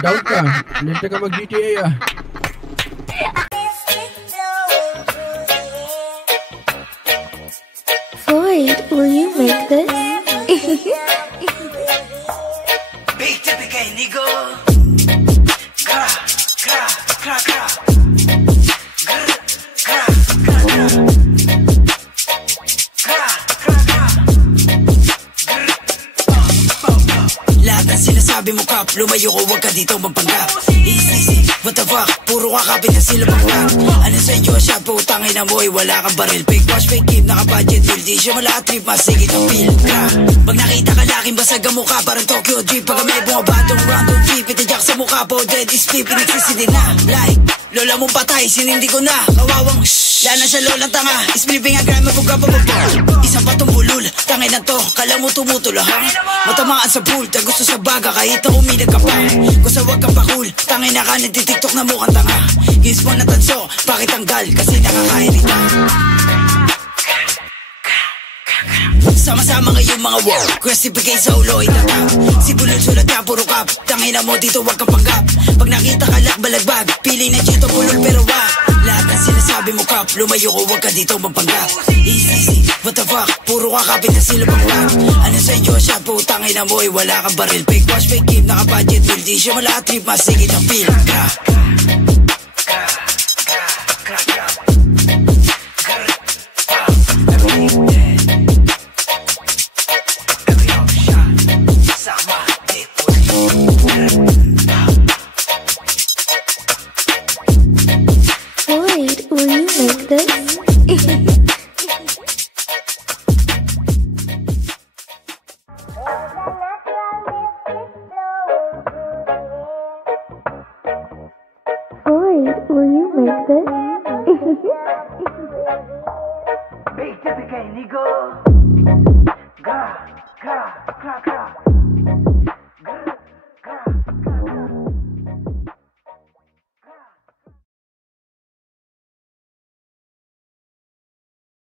down ka. Lente ka mag-GTA ah. Floyd, will you make this? Big tipi kay Nigo. Gra, gra, gra, gra. Gra, gra, gra, gra. Gra, gra, gra. Lahat ng sinasabi mo, Kap, lumayo ko, huwag ka dito magpanggap. Easy, what the fuck, puro kakapit na sila panggap. Ano sa inyo, shot, putangin na mo, wala kang baril. Fake wash, fake keep, naka-budget bill. Di siya malatrip, masigit ang feel. Pag nakita ka laking basag ang mukha, parang Tokyo Drip. Pag may bumabadong random trip, itajak sa mukha po, dead is flip, pinagsisindi na. Like, lola mong patay, sinindi ko na. Kawawang shhh, lana siya lolang tanga. Ispliping ang grime, mabuga pa mabuga. Isang patong bulol, tangin na to, kala mo tumutulahang. Matamaan sa pool, ta gusto sa baga, kahit na umilag ka pa. Gusto wag kang pakul, tangin na ka, nagtitiktok na mukhang tanga. Gins mo na tanso, pakitanggal, kasi nakakairita. Sama-sama ngayong mga war, Questifigay sa ulo, itatap. Si bulol sulat na, puro kap. Tangin na mo dito, wag kang panggap. Pag nakita ka lak, balagbag. Pili na chito, bulol pero wag. Lahat ng sinasabi mo, Kap, lumayo ko, wag ka dito magpanggap. Easy, what the fuck, puro kakapit na sila panggap. Ano sa inyo, shot, putangin na mo, wala kang baril. Fake wash, fake keep, naka-budget bill. Di siya malatrip, masigit ang feel. Floyd, will you make this? Floyd, will you make this?